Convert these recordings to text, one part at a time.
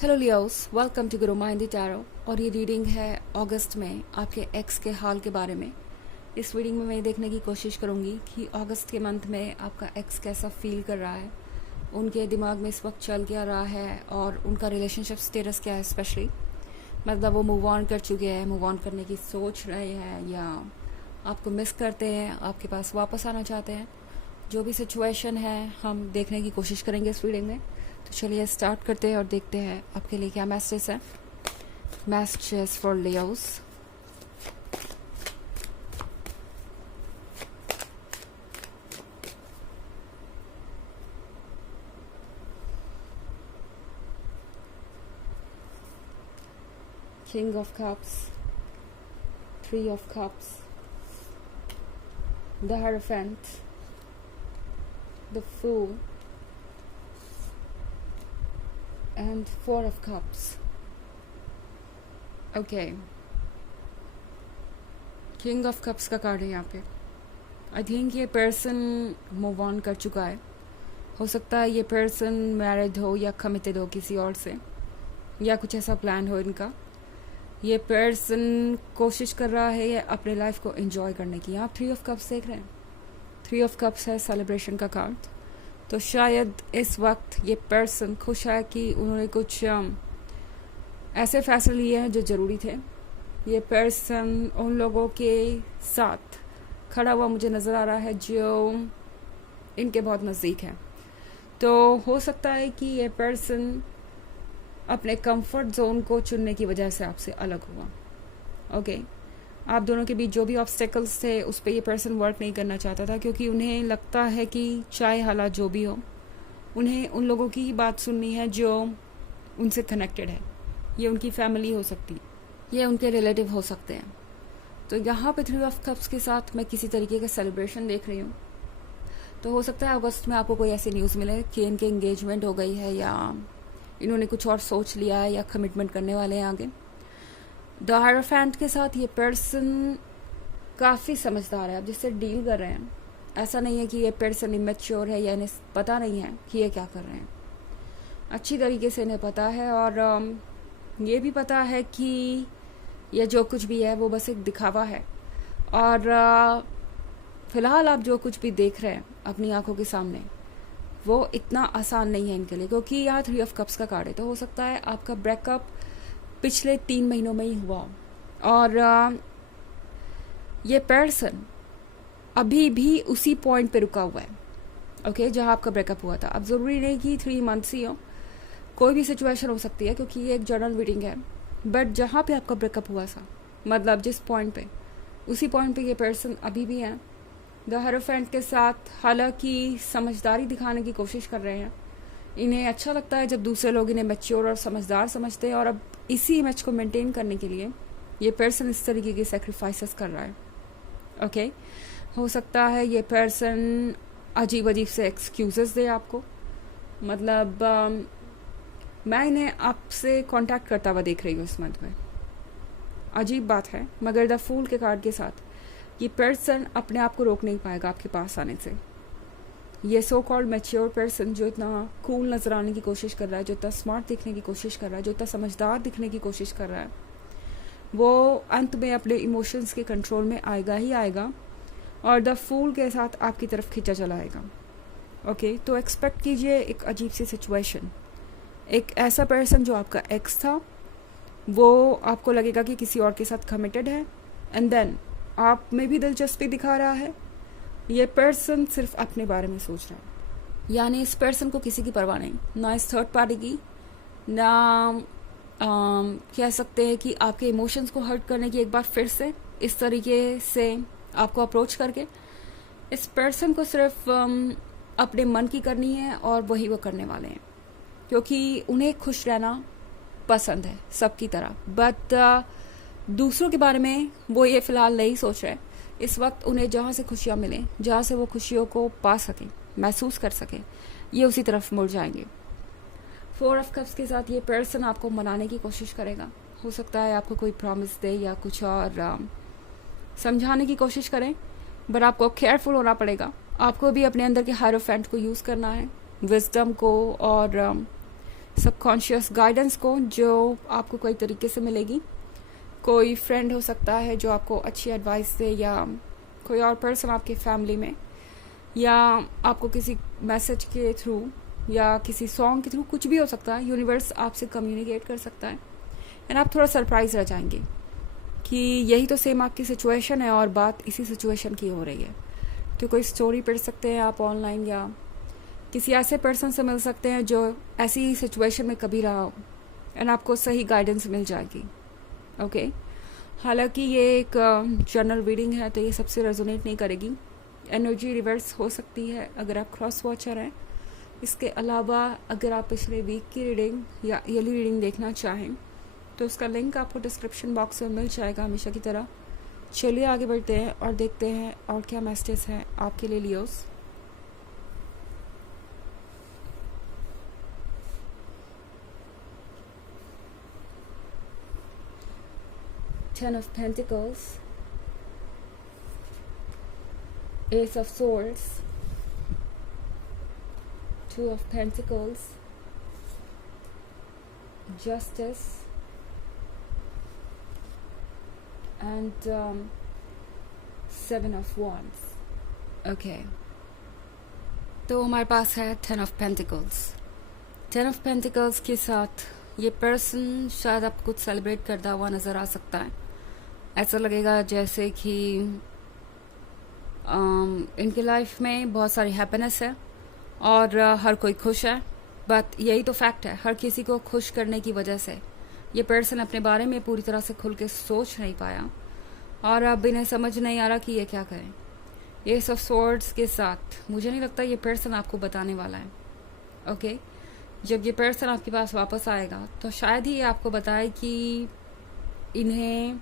Hello Leos, welcome to Guru माइंडी tarot. और ये reading है अगस्त में आपके एक्स के हाल के बारे में। इस रीडिंग में मैं देखने की कोशिश करूँगी कि अगस्त के मंथ में आपका एक्स कैसा फील कर रहा है, उनके दिमाग में इस वक्त चल क्या रहा है और उनका रिलेशनशिप स्टेटस क्या है। स्पेशली मतलब वो मूव ऑन कर चुके हैं, मूव ऑन करने की सोच रहे हैं या आपको मिस करते हैं, आपके पास वापस आना चाहते हैं। जो भी सिचुएशन है हम देखने की कोशिश करेंगे इस रीडिंग में। तो चलिए स्टार्ट करते हैं और देखते हैं आपके लिए क्या मैसेज है। Messages for Leos. King of Cups, Three of Cups, the Hierophant, the Fool, and Four of Cups. Okay. King of Cups का कार्ड है यहाँ पे। आई थिंक ये पर्सन मूव ऑन कर चुका है। हो सकता है ये पर्सन मैरिड हो या कमिटेड हो किसी और से, या कुछ ऐसा प्लान हो इनका। ये पर्सन कोशिश कर रहा है ये अपने लाइफ को एंजॉय करने की। आप 3 ऑफ कप्स देख रहे हैं। 3 ऑफ कप्स है सेलिब्रेशन का कार्ड। तो शायद इस वक्त ये पर्सन खुश है कि उन्होंने कुछ ऐसे फैसले लिए हैं जो ज़रूरी थे। ये पर्सन उन लोगों के साथ खड़ा हुआ मुझे नज़र आ रहा है जो इनके बहुत नज़दीक है। तो हो सकता है कि ये पर्सन अपने कंफर्ट जोन को चुनने की वजह से आपसे अलग हुआ। ओके, आप दोनों के बीच जो भी ऑब्स्टेकल्स थे उस पर ये पर्सन वर्क नहीं करना चाहता था, क्योंकि उन्हें लगता है कि चाहे हालात जो भी हो, उन्हें उन लोगों की ही बात सुननी है जो उनसे कनेक्टेड है। ये उनकी फैमिली हो सकती है, ये उनके रिलेटिव हो सकते हैं। तो यहाँ पे 3 ऑफ कप्स के साथ मैं किसी तरीके का सेलिब्रेशन देख रही हूँ। तो हो सकता है अगस्त में आपको कोई ऐसी न्यूज़ मिले कि इनके एंगेजमेंट हो गई है या इन्होंने कुछ और सोच लिया है या कमिटमेंट करने वाले हैं आगे। द हायरोफेंट के साथ ये पर्सन काफ़ी समझदार है। आप जिससे डील कर रहे हैं, ऐसा नहीं है कि ये पर्सन इमेच्योर है या इन्हें पता नहीं है कि ये क्या कर रहे हैं। अच्छी तरीके से इन्हें पता है और ये भी पता है कि ये जो कुछ भी है वो बस एक दिखावा है। और फिलहाल आप जो कुछ भी देख रहे हैं अपनी आंखों के सामने, वो इतना आसान नहीं है इनके लिए, क्योंकि यहाँ 3 ऑफ कप्स का कार्ड है। तो हो सकता है आपका ब्रेकअप पिछले 3 महीनों में ही हुआ और ये पर्सन अभी भी उसी पॉइंट पे रुका हुआ है। ओके, जहाँ आपका ब्रेकअप हुआ था। अब ज़रूरी नहीं कि 3 मंथ्स ही हो, कोई भी सिचुएशन हो सकती है, क्योंकि ये एक जर्नल रीडिंग है। बट जहाँ पे आपका ब्रेकअप हुआ था, मतलब जिस पॉइंट पे, उसी पॉइंट पे ये पर्सन अभी भी है। द हायरोफेंट के साथ हालांकि समझदारी दिखाने की कोशिश कर रहे हैं। इन्हें अच्छा लगता है जब दूसरे लोग इन्हें मैच्योर और समझदार समझते हैं, और अब इसी इमेज को मेंटेन करने के लिए ये पर्सन इस तरीके के सेक्रीफाइसेस कर रहा है। ओके, हो सकता है ये पर्सन अजीब अजीब से एक्सक्यूजेस दे आपको। मतलब मैं इन्हें आपसे कांटेक्ट करता हुआ देख रही हूँ इस मंथ में। अजीब बात है, मगर द फूल के कार्ड के साथ ये पर्सन अपने आप को रोक नहीं पाएगा आपके पास आने से। ये सो कॉल्ड मैच्योर पर्सन जो इतना कूल नजर आने की कोशिश कर रहा है, जो इतना स्मार्ट दिखने की कोशिश कर रहा है, जो इतना समझदार दिखने की कोशिश कर रहा है, वो अंत में अपने इमोशंस के कंट्रोल में आएगा ही आएगा और द फूल के साथ आपकी तरफ खींचा चला आएगा। ओके, तो एक्सपेक्ट कीजिए एक अजीब सी सिचुएशन। एक ऐसा पर्सन जो आपका एक्स था, वो आपको लगेगा कि किसी और के साथ कमिटेड है, एंड देन आप में भी दिलचस्पी दिखा रहा है। ये पर्सन सिर्फ अपने बारे में सोच रहा है, यानी इस पर्सन को किसी की परवाह नहीं, ना इस थर्ड पार्टी की, ना कह सकते हैं कि आपके इमोशंस को हर्ट करने की एक बार फिर से इस तरीके से आपको अप्रोच करके। इस पर्सन को सिर्फ अपने मन की करनी है और वही वो करने वाले हैं, क्योंकि उन्हें खुश रहना पसंद है सबकी तरह। बट दूसरों के बारे में वो ये फ़िलहाल नहीं सोच रहे। इस वक्त उन्हें जहाँ से खुशियाँ मिलें, जहाँ से वो खुशियों को पा सकें, महसूस कर सकें, ये उसी तरफ मुड़ जाएंगे। 4 ऑफ कप्स के साथ ये पर्सन आपको मनाने की कोशिश करेगा। हो सकता है आपको कोई प्रॉमिस दे या कुछ और समझाने की कोशिश करें, बट आपको केयरफुल होना पड़ेगा। आपको भी अपने अंदर के हायरोफेंट को यूज़ करना है, विजडम को, और सबकॉन्शियस गाइडेंस को जो आपको कई तरीके से मिलेगी। कोई फ्रेंड हो सकता है जो आपको अच्छी एडवाइस दे, या कोई और पर्सन आपके फैमिली में, या आपको किसी मैसेज के थ्रू या किसी सॉन्ग के थ्रू, कुछ भी हो सकता है। यूनिवर्स आपसे कम्युनिकेट कर सकता है एंड आप थोड़ा सरप्राइज रह जाएंगे कि यही तो सेम आपकी सिचुएशन है और बात इसी सिचुएशन की हो रही है। तो कोई स्टोरी पढ़ सकते हैं आप ऑनलाइन, या किसी ऐसे पर्सन से मिल सकते हैं जो ऐसी सिचुएशन में कभी रहा हो एंड आपको सही गाइडेंस मिल जाएगी। ओके, हालांकि ये एक जनरल रीडिंग है तो ये सबसे रेजोनेट नहीं करेगी। एनर्जी रिवर्स हो सकती है अगर आप क्रॉस वॉचर हैं। इसके अलावा अगर आप पिछले वीक की रीडिंग या ईयरली रीडिंग देखना चाहें तो उसका लिंक आपको डिस्क्रिप्शन बॉक्स में मिल जाएगा हमेशा की तरह। चलिए आगे बढ़ते हैं और देखते हैं और क्या मैसेजेस हैं आपके लिए Leos. Ten of Pentacles, Ace of Swords, Two of Pentacles, Justice, and Seven of Wands. Okay, तो हमारे पास है Ten of Pentacles। Ten of Pentacles के साथ ये पर्सन शायद आपको कुछ सेलिब्रेट करता हुआ नज़र आ सकता है। ऐसा लगेगा जैसे कि इनकी लाइफ में बहुत सारी हैप्पीनेस है और हर कोई खुश है। बट यही तो फैक्ट है, हर किसी को खुश करने की वजह से ये पर्सन अपने बारे में पूरी तरह से खुल के सोच नहीं पाया और अब इन्हें समझ नहीं आ रहा कि ये क्या करें। एस ऑफ स्वॉर्ड्स के साथ मुझे नहीं लगता ये पर्सन आपको बताने वाला है। ओके, जब ये पर्सन आपके पास वापस आएगा तो शायद ही ये आपको बताए कि इन्हें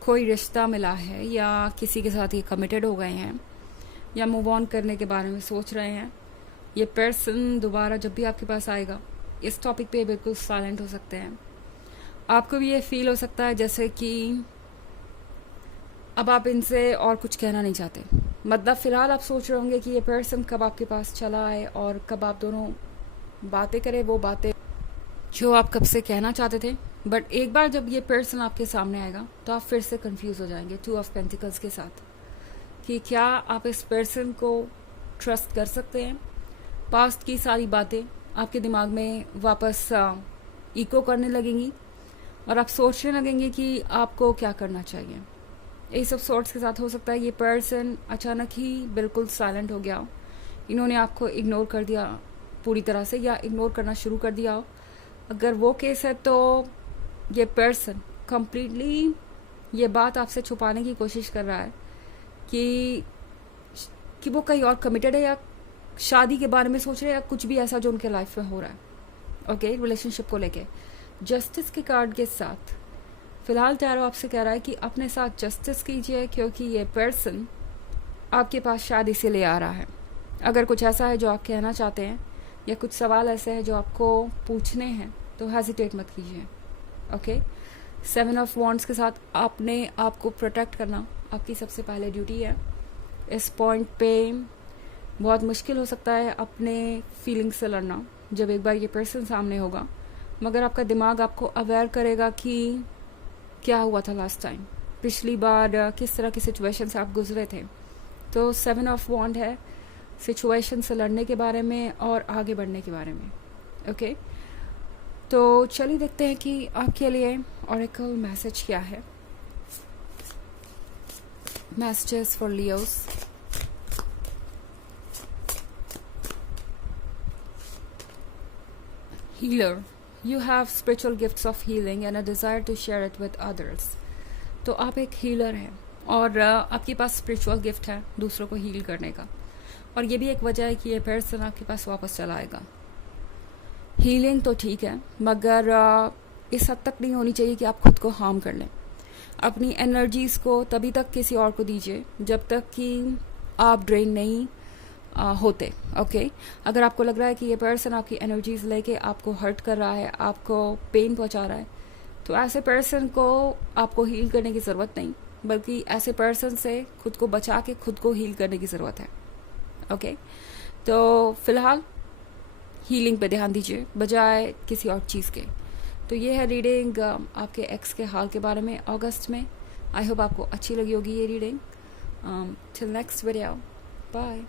कोई रिश्ता मिला है या किसी के साथ ये कमिटेड हो गए हैं या मूव ऑन करने के बारे में सोच रहे हैं। ये पर्सन दोबारा जब भी आपके पास आएगा इस टॉपिक पे बिल्कुल साइलेंट हो सकते हैं। आपको भी ये फील हो सकता है जैसे कि अब आप इनसे और कुछ कहना नहीं चाहते। मतलब फ़िलहाल आप सोच रहे होंगे कि ये पर्सन कब आपके पास चला आए और कब आप दोनों बातें करें, वो बातें जो आप कब से कहना चाहते थे। बट एक बार जब ये पर्सन आपके सामने आएगा तो आप फिर से कंफ्यूज हो जाएंगे टू ऑफ पेंटिकल्स के साथ कि क्या आप इस पर्सन को ट्रस्ट कर सकते हैं। पास्ट की सारी बातें आपके दिमाग में वापस इको करने लगेंगी और आप सोचने लगेंगे कि आपको क्या करना चाहिए। ये सब सॉर्ट्स के साथ हो सकता है ये पर्सन अचानक ही बिल्कुल साइलेंट हो गया हो, इन्होंने आपको इग्नोर कर दिया पूरी तरह से या इग्नोर करना शुरू कर दिया हो। अगर वो केस है तो ये पर्सन कम्प्लीटली ये बात आपसे छुपाने की कोशिश कर रहा है कि वो कहीं और कमिटेड है या शादी के बारे में सोच रहे हैं या कुछ भी ऐसा जो उनके लाइफ में हो रहा है। ओके, रिलेशनशिप को लेके जस्टिस के कार्ड के साथ फिलहाल टैरो आपसे कह रहा है कि अपने साथ जस्टिस कीजिए क्योंकि ये पर्सन आपके पास शायद इसीलिए आ रहा है। अगर कुछ ऐसा है जो आप कहना चाहते हैं या कुछ सवाल ऐसे हैं जो आपको पूछने हैं तो हेजिटेट मत कीजिए। ओके, सेवन ऑफ वॉन्ड्स के साथ आपने आपको प्रोटेक्ट करना आपकी सबसे पहले ड्यूटी है। इस पॉइंट पे बहुत मुश्किल हो सकता है अपने फीलिंग्स से लड़ना जब एक बार ये पर्सन सामने होगा, मगर आपका दिमाग आपको अवेयर करेगा कि क्या हुआ था लास्ट टाइम, पिछली बार किस तरह की सिचुएशन से आप गुजरे थे। तो सेवन ऑफ वॉन्ड है सिचुएशन से लड़ने के बारे में और आगे बढ़ने के बारे में। ओके, तो चलिए देखते हैं कि आपके लिए ऑरेकल मैसेज क्या है। Messages for Leos. Healer, you have spiritual gifts of healing and a desire to share it with others। तो आप एक हीलर हैं और आपके पास स्पिरिचुअल गिफ्ट है दूसरों को हील करने का, और ये भी एक वजह है कि ये पर्सन आपके पास वापस चला आएगा। हीलिंग तो ठीक है मगर इस हद तक नहीं होनी चाहिए कि आप खुद को हार्म कर लें। अपनी एनर्जीज़ को तभी तक किसी और को दीजिए जब तक कि आप ड्रेन नहीं होते। ओके, अगर आपको लग रहा है कि ये पर्सन आपकी एनर्जीज लेके आपको हर्ट कर रहा है, आपको पेन पहुंचा रहा है, तो ऐसे पर्सन को आपको हील करने की ज़रूरत नहीं, बल्कि ऐसे पर्सन से खुद को बचा के खुद को हील करने की ज़रूरत है। ओके, तो फिलहाल हीलिंग पे ध्यान दीजिए बजाय किसी और चीज़ के। तो ये है रीडिंग आपके एक्स के हाल के बारे में अगस्त में। आई होप आपको अच्छी लगी होगी ये reading. Till next video, bye.